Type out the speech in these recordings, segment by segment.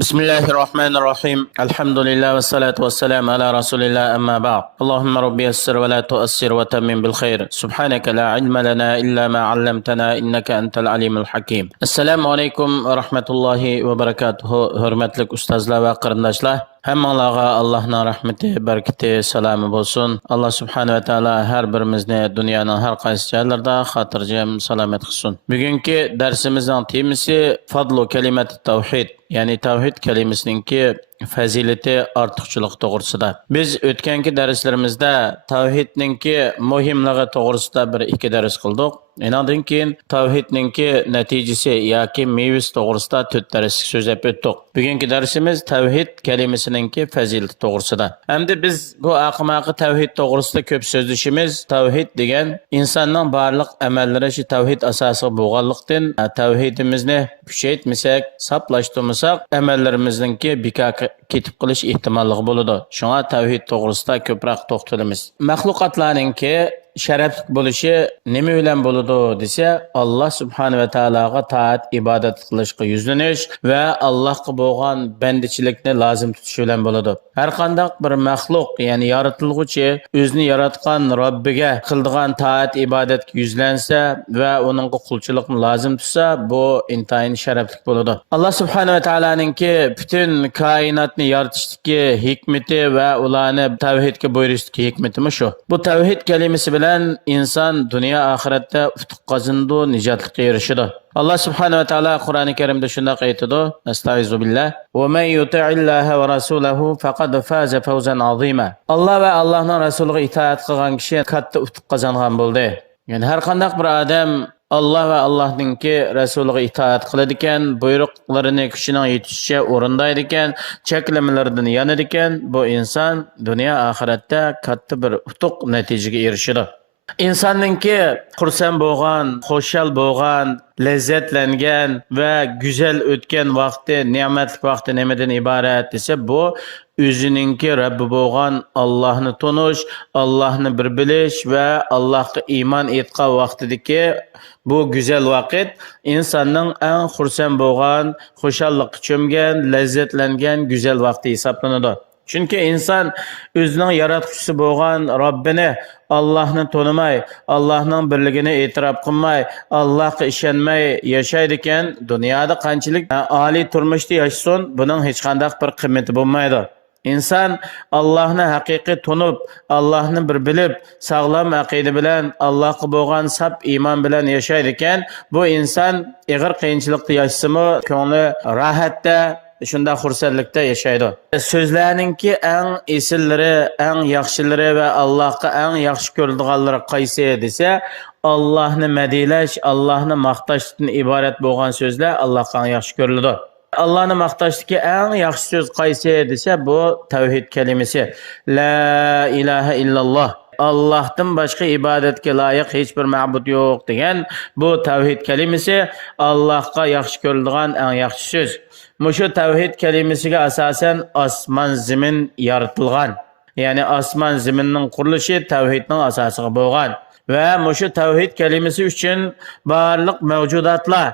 بسم الله الرحمن الرحيم الحمد لله والصلاة والسلام على رسول الله أما بعد اللهم ربي يسر ولا تؤسر وتمم بالخير سبحانك لا علم لنا إلا ما علمتنا إنك أنت العليم الحكيم السلام عليكم ورحمة الله وبركاته hurmatli ustozlar va qarindoshlar hammanglarga Allohning rahmati barakati salami bo'lsin. Alloh subhanahu va taolo har birimizni dunyoning har qaysi joylarida xotirjam salomat qilsin. Bugungi darsimizning temasi fadlu kalimati tavhid, ya'ni tavhid kalimasiningki fazilati ortiqchiligi to'g'risida. Biz o'tgangi darslarimizda tavhidningki muhimligi to'g'risida bir ikki dars qildik. Undan keyin tavhidningki natijasi yoki mevasi to'g'risida 4 dars so'zlab o'tdik. Bugungi darsimiz tavhid kalimasiningki fazilati to'g'risida. Hamda biz bu aqmaqi tavhid to'g'risida ko'p so'zlashimiz. Tavhid degan insonning barliq amallari shu tavhid asosiga bo'lganlikdan tavhidimizni kuchaytmasak, saplashtirmasak, amallarimizningki bekor ketib qolish ehtimolligi bo'ladi. Shunga tavhid to'g'risida ko'proq to'xtalamiz. Maxluqotlarningki sharafli bo'lishi nima bilan bo'ladi desa, Alloh subhanahu va taologa taat ibodat qilishga yuzlanish va Allohga bo'lgan bandichilikni lozim tutish bilan bo'ladi. Har qanday bir maxluq, ya'ni yaratilg'uchi o'zini yaratgan Robbiga qildigan taat ibodatga yuzlansa va uningga qulchilikni lozim tutsa, bu intayin sharafli bo'ladi. Alloh subhanahu va taoloninki butun koinotni yaratishdagi hikmati va ularni tavhidga buyurishdagi hikmati shu. Bu tavhid kalimasi bilan inson dunyo oxiratda utuq qozonadi, nijotlikka erishadi. Allah subhanahu wa ta'ala Qur'oni Karimda shunday aytadi: Astagfiru billah va man yuti'illaha va rasulahu faqad faza fawzan azima. Allah va Allohning rasuliga itoat qilgan kishi katta utuq qozongan bo'ldi. Ya'ni har qanday bir odam Allah va Allohningki rasuliga itoat qiladi ekan, buyruqlarini kuchining yetishicha o'rindaydi ekan, cheklamalardan yanadi ekan, bu inson dunyo oxiratda katta bir utuq natijaga erishadi. İnsanningki xursand bo'lgan, xo'shal bo'lgan, lazzatlangan va go'zal o'tgan vaqti, ne'matli vaqti nimadan iborat desa, bu o'zininki Rabbi bo'lgan Allohni tonish, Allohni bir bilish va Allohga iymon etgan vaqtidagi bu go'zal vaqt insonning eng xursand bo'lgan, xushallikqa cho'mgan, lazzatlangan go'zal vaqti hisoblanadi. Chunki inson o'zining yaratuvchisi bo'lgan Robbini Allohni tanimay, Allohning birligini e'tirof qilmay, Allohga ishonmay yashaydi ekan, dunyoda qanchalik oliy turmushda yashasin, buning hech qanday bir qiymati bo'lmaydi. İnsan Allah'ını haqiqiy tunib, Allah'ını bir bilib, sağlam aqida bilan, Allohga bo'lgan sap iymon bilan yashaydi ekan, bu inson ig'ir qiyinchilikda yashasimi, ko'ngli rohatda, shunda xursandlikda yashaydi. So'zlarningki eng esillari, eng yaxshilari va Allohga eng yaxshi ko'rilganlari qaysi desa, Allohni madilash, Allohni maqtashdan iborat bo'lgan so'zlar Allohga eng yaxshi ko'riladi. Allah'ını maqtashdagi eng yaxshi so'z qaysi desa, bu tavhid kalimasi. La ilaha illalloh. Allohdan boshqa ibodatga loyiq hech bir ma'bud yo'q degan bu tavhid kalimasi Allohga yaxshi ko'riladigan eng yaxshi so'z. Mushu tavhid kalimasiga asosan osmon zamin yaratilgan. Ya'ni osmon zaminning qurilishi tavhidning asosiga bo'lgan va mushu tavhid kalimasi uchun barliq mavjudotlar,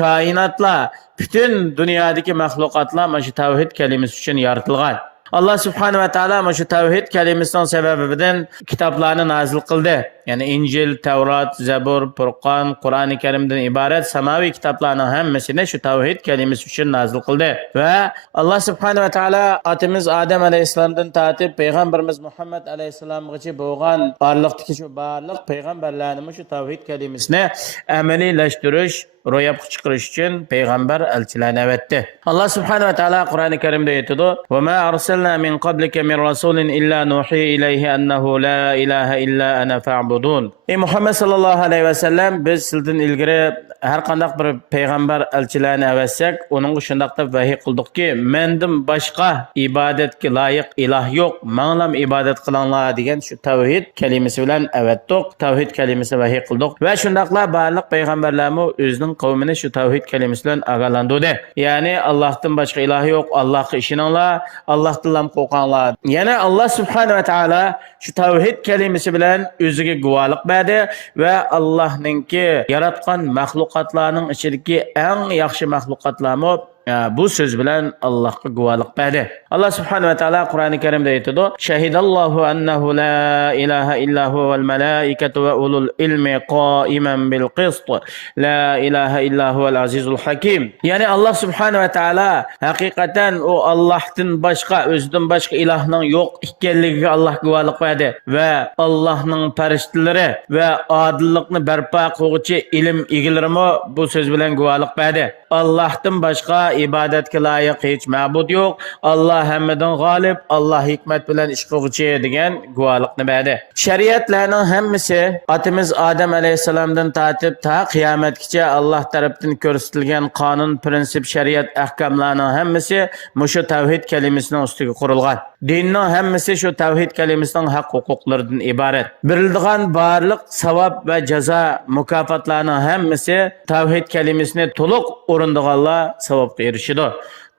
koinotlar, bütün dünyadaki mahlukatlar şu tavhid kelimesi için yaratilgan. Allah subhanahu wa ta'ala şu tavhid kelimesinin sebebinden kitaplarını nazil kıldı. Yani İncil, Tevrat, Zebur, Furqan, Kur'an-ı Kerim'den ibaret semavi kitaplarının hemmesine şu tavhid kelimesi için nazil kıldı. Ve Allah subhanahu wa ta'ala atimiz Adem aleyhisselam'dan tatip Peygamberimiz Muhammed aleyhisselam'a boğan barlıktaki şu barlık peygamberlerinin şu tavhid kelimesine amelileştiriş, ro'yobga chiqarish uchun payg'ambar elchilarni avatdi. Alloh subhanahu va taolo Qur'oni Karimda aytadi: "Va ma arsalna min qablika min rasulin illa nuhi ilayhi annahu la ilaha illa ana fa'budun." Ey Muhammad sallallohu alayhi va sallam, biz sizdan ilgari har qanday bir payg'ambar elchilarni avatsak, uning shunday deb vahiy qildikki, mendan boshqa ibodatga loyiq iloh yo'q, menga ibodat qilinglar degan shu tavhid kalimasi bilan avatdik. Tavhid kalimasi vahiy qildik va shundaqlar barliq payg'ambarlarmi o'zining qavmini shu tavhid kalimasi bilan ogohlantirdi. Ya'ni Allohdan boshqa iloh yo'q, Allohga ishoninglar, Allohdan qo'rqinglar. Yana Alloh subhanahu va taolo shu tavhid kalimasi bilan o'ziga guvohlik berdi va Allohningki yaratgan maxluqotlarning ichidagi eng yaxshi maxluqotlarmi Bu söz bilen Allah'a guvalık berdi. Allah subhanahu ve taala Kur'an-ı Kerim'de aytadi: "Şehidallahu ennehu la ilahe illa huvel melaiketu ve ulul ilmi qaimen bil qist. La ilahe illa huvel azizul hakim." Yani Allah subhanahu ve taala hakikaten o Allah'tan başka, özünden başka ilahның yok ikkenligiga Allah guvalık berdi ve Allah'ның farishtaları ve adillikni barpo qiluvchi ilm egilarimi bu söz bilen guvalık berdi. Allah'tan başka ibadatga loyiq hech ma'bud yo'q. Allah hammadan g'olib, Allah hikmet bilen ish qiluvchi degan guvohlikni berdi. Shariatlarning hammasi atamiz Adem alayhissalomdan tortib ta qiyomatgacha Allah tarafdan ko'rsatilgan qonun, prinsip, shariat, ahkamlarning hammasi mushu tavhid kalimasining ustiga qurilgan. Dinning hammasi shu tavhid kalimasining haq huquqlaridan iborat. Beriladigan barliq savob va jazo mukofotlarning hammasi tavhid kalimasini to'liq o'rindaganlar savobga erishadi.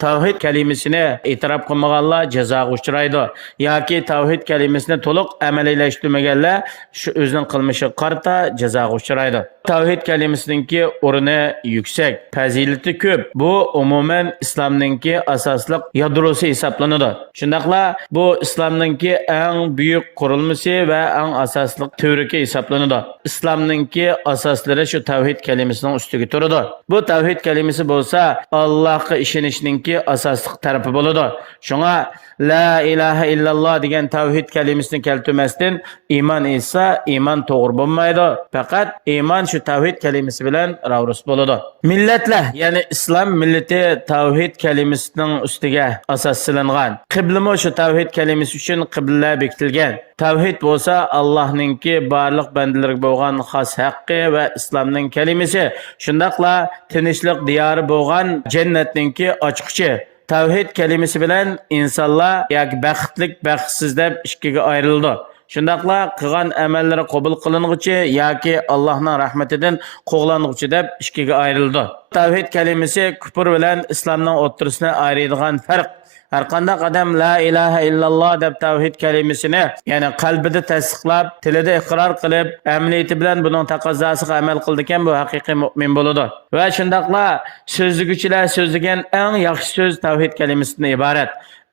Tavhid kalimasini e'tirof qilmaganlar jazoga uchraydi yoki tavhid kalimasini to'liq amaliylashtırmaganlar shu o'zining qilmishiga qarata jazoga uchraydi. Tavhid kalimasiningki o'rni yuksak, fazilati ko'p. Bu umuman islomningki asosliq yadrosi hisoblanadi. Shundaqla bu islomningki eng buyuk qurilmasi va eng asosliq to'riki hisoblanadi. Islomningki asoslari shu tavhid kalimasining ustiga turadi. Bu tavhid kalimasi bo'lsa Allohga ishonishning asosliq tarafi bo'ladi. Shunga la ilaha illalloh degan tavhid kalimasini keltirmasdan iymon etsa, iymon to'g'ri bo'lmaydi. Faqat iymon shu tavhid kalimasi bilan ravros bo'ladi. Millatlar, ya'ni islom millati tavhid kalimasining ustiga asoslangan. Qiblami shu tavhid kalimasi uchun qiblalar bekitilgan. Tavhid bo'lsa Allohningki barliq bandalarga bo'lgan xos haqqi va islomning kalimasi. Shundaqla tinchlik diyori bo'lgan jannatningki ochqichi. Tavhid kalimasi bilan insonlar yoki baxtlik, baxtsiz deb ikkiga ayrildi. Shundaqla qilgan amallari qabul qilinguchi yoki Allohning rahmatidan qo'g'languchi deb ikkiga ayrildi. Tavhid kalimasi kufr bilan islomning o'rtasini ayiradigan farq. Har qanday odam la ilaha illalloh deb tavhid kalimasini, ya'ni qalbida tasdiqlab, tilida iqror qilib, amaliyati bilan buning taqozzosiga amal qildigan bu haqiqiy mu'min bo'ladi. Va shundaqla so'zliguchilar so'zlagan eng yaxshi so'z tavhid kalimasidan iborat.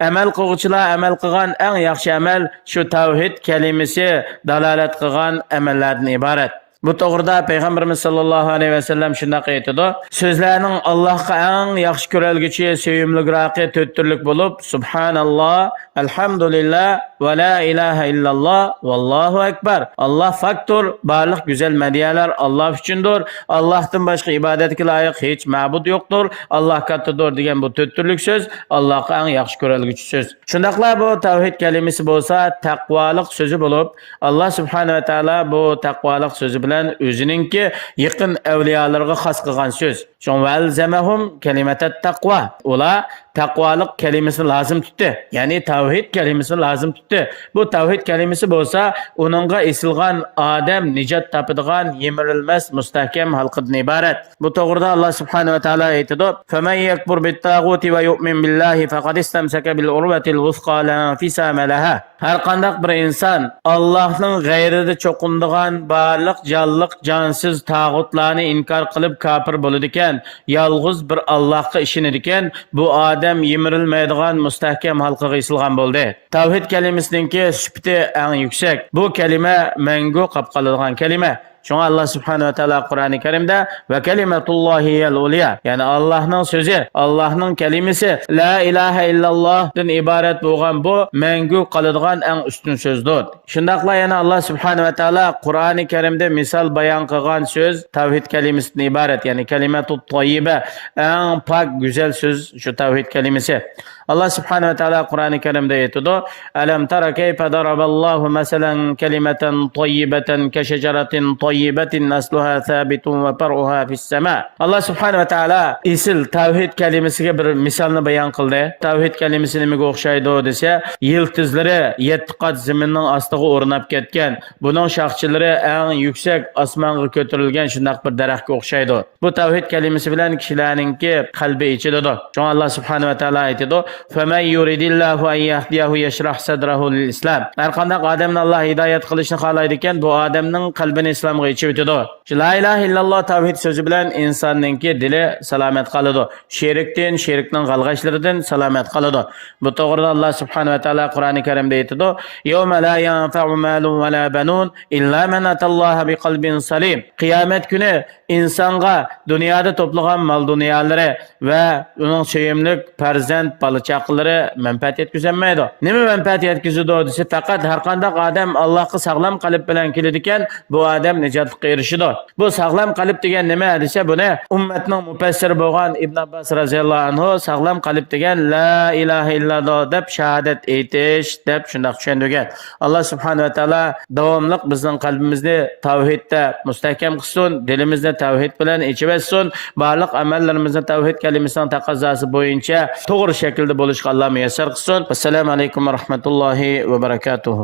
Amal qiluvchilar amal qilgan eng yaxshi amal shu tavhid kalimasi dalolat qilgan amallardan iborat. Bu to'g'rida Payg'ambarimiz sollallohu alayhi va sallam shunday aytadi: so'zlarning Allohga eng yaxshi ko'ralguchi, sevimliroqi to'rt turlik bo'lib, subhanalloh, alhamdulillah va la ilaha illalloh, vallohu akbar. Alloh faktor, barliq go'zal madiyalar Alloh uchundir. Allohdan boshqa ibodatga loyiq hech ma'bud yo'qdir. Alloh kattadir degan bu to'rt turlik so'z Allohga eng yaxshi ko'ralguchi so'z. Shundaqla bu tavhid kalimasi bo'lsa taqvolik so'zi bo'lib, Alloh subhanahu va taolo bu taqvolik so'zi bilan o'zininki yaqin avliyolarga xos qilgan so'z. Shunvalzamahum kalimatat taqvo. Ular taqvolik kalimasini lozim tutdi. Ya'ni tavhid kalimasini lozim tutdi. Bu tavhid kalimasi bo'lsa, uningga esilgan odam nijot topadigan yemirilmas mustahkam halqidan iborat. Bu to'g'rida Alloh subhanahu va taolo aytadi: "Faman yakfur bit-taghuti va yu'min billahi faqad istamsaka bil urvatil wuthqa la infisama laha." Har qanday bir inson Allohning g'ayrida cho'qindigan barliq jonliq jonsiz tag'utlarni inkor qilib kafir bo'ladi ekan, yolg'iz bir Allohga ishonadi ekan, bu odam yemirilmaydigan mustahkam halqiga isilgan bo'ldi. Tavhid kalimasiningki sifati eng yuksak. Bu kalima mangu qolib qoladigan kalima. Şuna Allah subhanahu ve taala Kur'an-ı Kerim'de ve kelimetullahiyyel ulya, yani Allah'ın sözü, Allah'ın kelimesi la ilahe illallah'dan ibaret bo'lgan bu mengu qoladigan eng üstün sözdür. Şundaqla yana Allah subhanahu ve taala Kur'an-ı Kerim'de misal bayan qilgan söz tavhid kelimesinden ibaret, yani kelimetut tayyibe, eng pak güzel söz şu tavhid kelimesi. Allah subhanahu ve taala Kur'an-ı Kerim'de aytadi: "Alam tara kayfa daraballahu masalan kalimatan tayyibatan ka shajaratin tayyibatin asluha sabitun ve far'uha fis-sama." Allah subhanahu ve taala isil tavhid kelimesiga bir misalni bayon qildi. Tavhid kelimesi nimaga o'xshaydi desa, yıldızları 7 qat zaminning ostiga o'rnab ketgan, buning shoxchilari eng yuksak osmonga ko'tarilgan shunday bir daraxtga o'xshaydi. Bu tavhid kelimesi bilan kishilarningki qalbi ichidadi. Shunga Allah subhanahu ve taala aytadi: "Faman yuridillahu an yahdiyahu yashrah sadrahu lil-islam." Har qanday odamni Alloh hidoyat qilishni xohlaydi ekan, bu odamning qalbini islomga suvga ichib o'tadi. La ilaha illalloh tavhid so'zi bilan insonningki dili salomat qoladi. Shirkning g'alg'ashlaridan salomat qoladi. Bu to'g'rida Alloh subhanahu va taolo Qur'oni Karimda aytadi: "Yawma la yanfa'u malun va la banun illa man atalloha biqalbin salim." Qiyomat kuni insonga dunyoda to'plagan mol dunyolari va uning sevimli farzand bola chaqalari manfaat yetkazmaydi. Nima manfaat yetkazadi desa, faqat har qanday odam Allohga sog'lom qalb bilan keladi ekan, bu odam najotga erishadi. Bu sog'lom qalb degan nima desa, buni ummatning mufassiri bo'lgan Ibn Abbos radhiyallohu anhu sog'lom qalb degan la ilaha illalloh deb shahodat aytish deb shunday tushundirgan. Alloh subhanahu va taolo davomli bizning qalbimizni tavhidda mustahkam qilsin, dilimizni tavhid bilan ichib etsin, barliq amallarimizni tavhid kalimasining taqozosi bo'yicha to'g'ri shaklda bo'lishga Alloh muyassar qilsin. Assalomu alaykum va rahmatullohi va barakatuh.